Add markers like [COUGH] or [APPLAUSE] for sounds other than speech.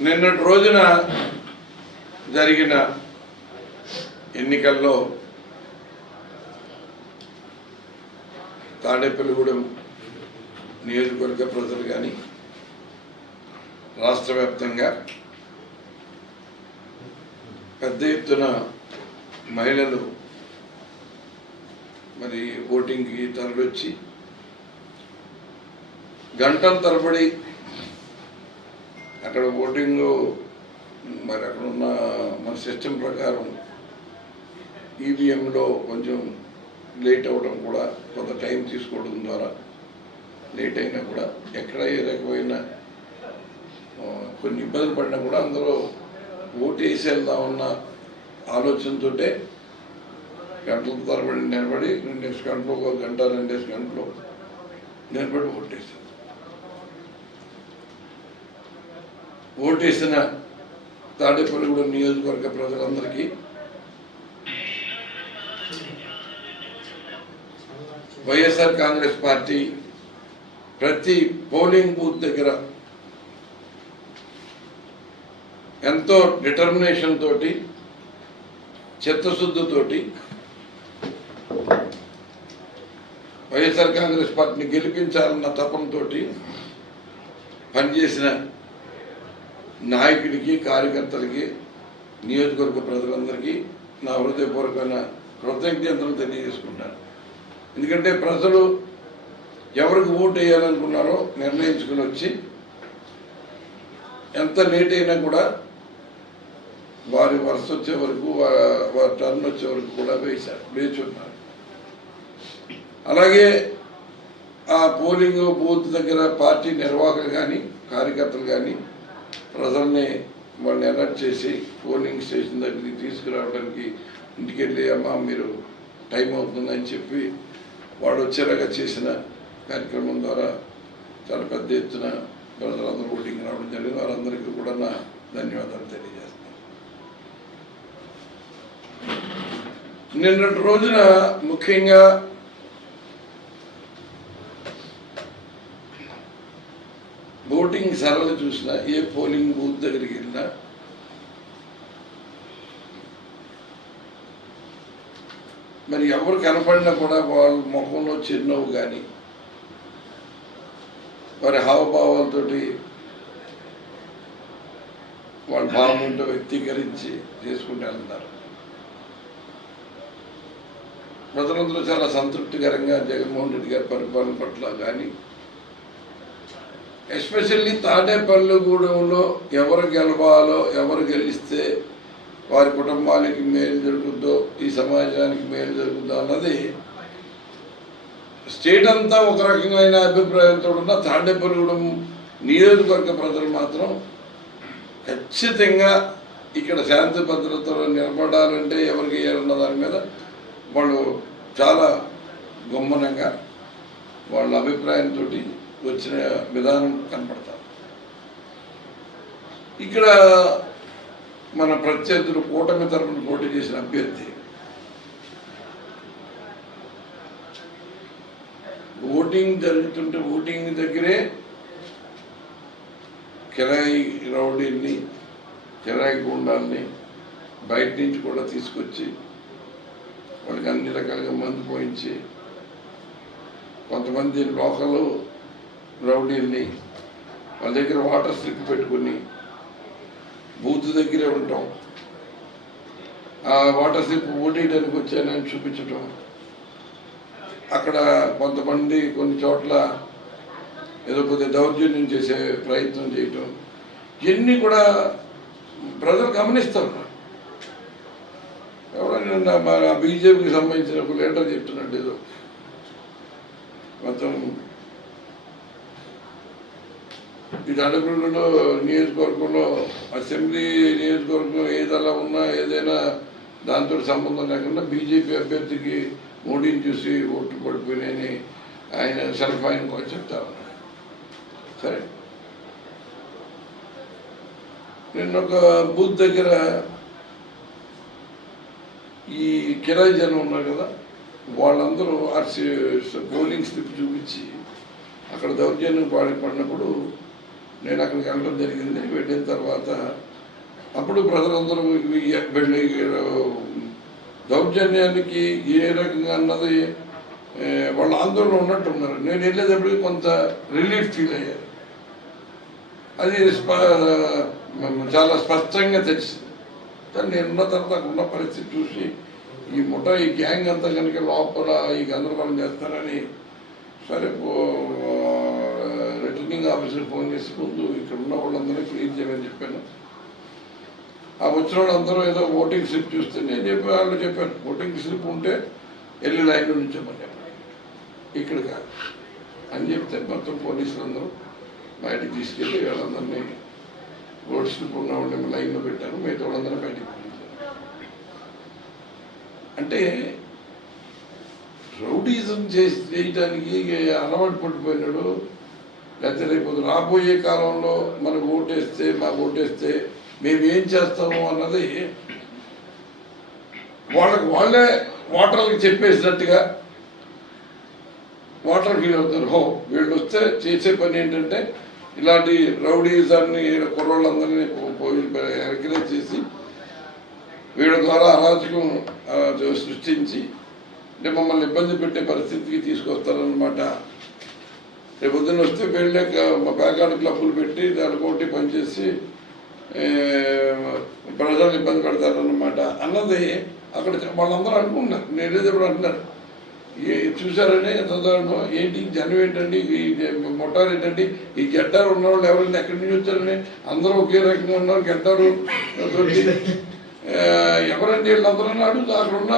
నిన్నటి రోజున జరిగిన ఎన్నికల్లో తాడేపల్లిగూడెం నియోజకవర్గ ప్రజలు కానీ రాష్ట్ర వ్యాప్తంగా పెద్ద ఎత్తున మహిళలు మరి ఓటింగ్కి తరలివచ్చి గంటల తరబడి అక్కడ ఓటింగ్ మరి అక్కడ ఉన్న మన సిస్టమ్ ప్రకారం ఈవీఎంలో కొంచెం లేట్ అవ్వడం కూడా కొంత టైం తీసుకోవడం ద్వారా లేట్ అయినా కూడా ఎక్కడ ఏ రకమైన కొన్ని ఇబ్బందులు పడినా కూడా అందరూ ఓటు వేసి వెళ్దామన్న గంటల తరబడి నిలబడి రెండు గంటలు ఒక గంట రెండేసి గంటలు నిలబడి ఓటేశారు. ఓటేసిన తాడేపల్లిగూడెం నియోజకవర్గ ప్రజలందరికీ వైఎస్ఆర్ కాంగ్రెస్ పార్టీ ప్రతి పోలింగ్ బూత్ దగ్గర ఎంతో డిటర్మినేషన్ తోటి చిత్తశుద్ధితోటి వైఎస్ఆర్ కాంగ్రెస్ పార్టీని గెలిపించాలన్న తపంతో పనిచేసిన నాయకుడికి కార్యకర్తలకి నియోజకవర్గ ప్రజలందరికీ నా హృదయపూర్వకమైన కృతజ్ఞతలు తెలియజేసుకుంటాను. ఎందుకంటే ప్రజలు ఎవరికి ఓటు వేయాలనుకున్నారో నిర్ణయించుకుని వచ్చి ఎంత లేట్ అయినా కూడా వారి వరుస వచ్చే వరకు వారి టర్న్ వచ్చే వరకు కూడా వేశారు వేచి ఉన్నారు. అలాగే ఆ పోలింగ్ బూత్ దగ్గర పార్టీ నిర్వాహకులు కానీ కార్యకర్తలు కానీ ప్రజల్ని వాళ్ళని అలర్ట్ చేసి పోలింగ్ స్టేషన్ దగ్గరికి తీసుకురావడానికి ఇంటికి వెళ్ళి అమ్మా మీరు టైం అవుతుందని చెప్పి వాడు వచ్చేలాగా చేసిన కార్యక్రమం ద్వారా చాలా పెద్ద ఎత్తున ప్రజలందరూ ఓటింగ్ రావడం జరిగింది. వారందరికీ కూడా నా ధన్యవాదాలు తెలియజేస్తాను నిన్నటి రోజున ముఖ్యంగా ఓటింగ్ సరళ చూసినా ఏ పోలింగ్ బూత్ దగ్గరికి వెళ్ళినా మరి ఎవరు కనపడినా కూడా వాళ్ళ ముఖంలో చిరునవ్వు కానీ వారి హావభావాలతోటి వాళ్ళ భావనతో వ్యక్తీకరించి చేసుకుంటూ వెళ్తారు ప్రజలందరూ చాలా సంతృప్తికరంగా జగన్మోహన్ రెడ్డి గారి పరిపాలన పట్ల కానీ ఎస్పెషల్లీ తాడేపల్లిగూడెంలో ఎవరు గెలవాలో ఎవరు గెలిస్తే వారి కుటుంబానికి మేలు జరుగుద్దో ఈ సమాజానికి మేలు జరుగుద్దో అన్నది స్టేట్ అంతా ఒక రకమైన అభిప్రాయంతో ఉన్న తాడేపల్లిగూడెం నియోజకవర్గ ప్రజలు మాత్రం ఖచ్చితంగా ఇక్కడ శాంతి భద్రతలో నిలబడాలంటే ఎవరికి వేయాలన్న దాని మీద వాళ్ళు చాలా గుమ్మనంగా వాళ్ళ అభిప్రాయంతో వచ్చిన విధానం కనపడతారు. ఇక్కడ మన ప్రత్యర్థులు కూటమి తరపున పోటీ చేసిన అభ్యర్థి ఓటింగ్ జరుగుతుంటే ఓటింగ్ దగ్గరే కిరాయి రౌడీని కిరాయి గుండాల్ని బయట నుంచి కూడా తీసుకొచ్చి వాళ్ళకి అన్ని రకాలుగా మందు పోయించి కొంతమంది లోకల్లో రౌడీల్ని వాళ్ళ దగ్గర వాటర్ స్లిప్ పెట్టుకుని బూత్ దగ్గరే ఉంటాం. ఆ వాటర్ స్లిప్ ఓటేయడానికి వచ్చానని చూపించటం. అక్కడ కొంతమంది కొన్ని చోట్ల ఏదో కొద్దిగా దౌర్జన్యం చేసే ప్రయత్నం చేయటం. ఇవన్నీ కూడా ప్రజలు గమనిస్తారు. ఎవరైనా బీజేపీకి సంబంధించిన ఒక లీడర్ చెప్తున్నట్టు ఏదో. మొత్తం ఈ అడుగులలో నియోజకవర్గంలో అసెంబ్లీ నియోజకవర్గం ఏదలా ఉన్నా ఏదైనా దాంతో సంబంధం లేకుండా బీజేపీ అభ్యర్థికి మోడీని చూసి ఓట్లు పడిపోయినాయని ఆయన సెల్ఫ్ ఆయన కూడా చెప్తా సరే. నిన్న ఒక బూత్ దగ్గర ఈ కిరాయి జనం ఉన్నారు కదా వాళ్ళందరూ ఆర్సీ పోలింగ్ స్లిప్ చూపించి అక్కడ దౌర్జన్యం పాడి పడినప్పుడు నేను అక్కడికి వెళ్ళడం జరిగింది. వెళ్ళిన తర్వాత అప్పుడు ప్రజలందరూ ఈ- వెళ్ళి దౌర్జన్యానికి ఏ రకంగా అన్నది వాళ్ళ ఆందోళన ఉన్నట్టున్నారు. నేను వెళ్ళేటప్పటికి కొంత రిలీఫ్ ఫీల్ అయ్యాను అది స్ప- చాలా స్పష్టంగా తెలిసింది. కానీ నేనున్న తర్వాత ఉన్న పరిస్థితి చూసి ఈ ముఠ ఈ గ్యాంగ్ అంతా కనుక లోపల ఈ గందరగోళం చేస్తారని సరే రిటర్నింగ్ ఆఫీసర్ ఫోన్ చేసి ముందు ఇక్కడ ఉన్న వాళ్ళందరూ క్లీన్ చేయమని చెప్పాను. ఆ వచ్చిన వాళ్ళందరూ ఏదో ఓటింగ్ స్లిప్ చూస్తే నేను చెప్పి వాళ్ళు చెప్పాను ఓటింగ్ స్లిప్ ఉంటే వెళ్ళి లైన్లో నుంచోమని చెప్పండి ఇక్కడ కాదు. అని చెప్తే మొత్తం పోలీసులు అందరూ బయటికి తీసుకెళ్ళి వాళ్ళందరినీ ఓట్ స్లిప్ ఉన్న వాళ్ళని లైన్లో పెట్టారు మిగతా వాళ్ళందరూ బయటికి అంటే రౌడీజం చేసి చేయటానికి అలవాటు పడిపోయినాడు లేకపోతే రేపు రాబోయే కాలంలో మనకు ఓటేస్తే మాకు ఓటేస్తే మేము ఏం చేస్తాము అన్నది వాళ్ళకి వాళ్ళే ఓటర్లకు చెప్పేసినట్టుగా ఓటర్ ఫీల్ అవుతారు. హో వీళ్ళు వస్తే చేసే పని ఏంటంటే ఇలాంటి రౌడీజాన్ని కుర్రోళ్ళందరినీ పోయి ఎంకరేజ్ చేసి వీళ్ళ ద్వారా అరాచకం సృష్టించి అంటే మమ్మల్ని ఇబ్బంది పెట్టే పరిస్థితికి తీసుకొస్తారనమాట రేపు పొద్దున్న వస్తే వీళ్ళే క- మా ప్యాకార్డు క్లబ్బులు పెట్టి దానికి ఒకటి పనిచేసి ప్రజలు ఇబ్బంది పెడతారన్నమాట. అన్నది అక్కడ వాళ్ళందరూ అనుకున్నారు నేనేదో అంటున్నారు. ఏ చూసారని ఎంత దారుణం ఏంటి జనం ఏంటండి ఈ మొట్టారు ఏంటండి ఈ గెడ్డారు ఉన్నవాళ్ళు ఎవరైనా ఎక్కడి నుంచి వచ్చారని అందరూ ఒకే రకంగా ఉన్నారు గెడ్డారు [LAUGHS] ఎవరండి వీళ్ళందరూ? అన్నాడు అక్కడ ఉన్న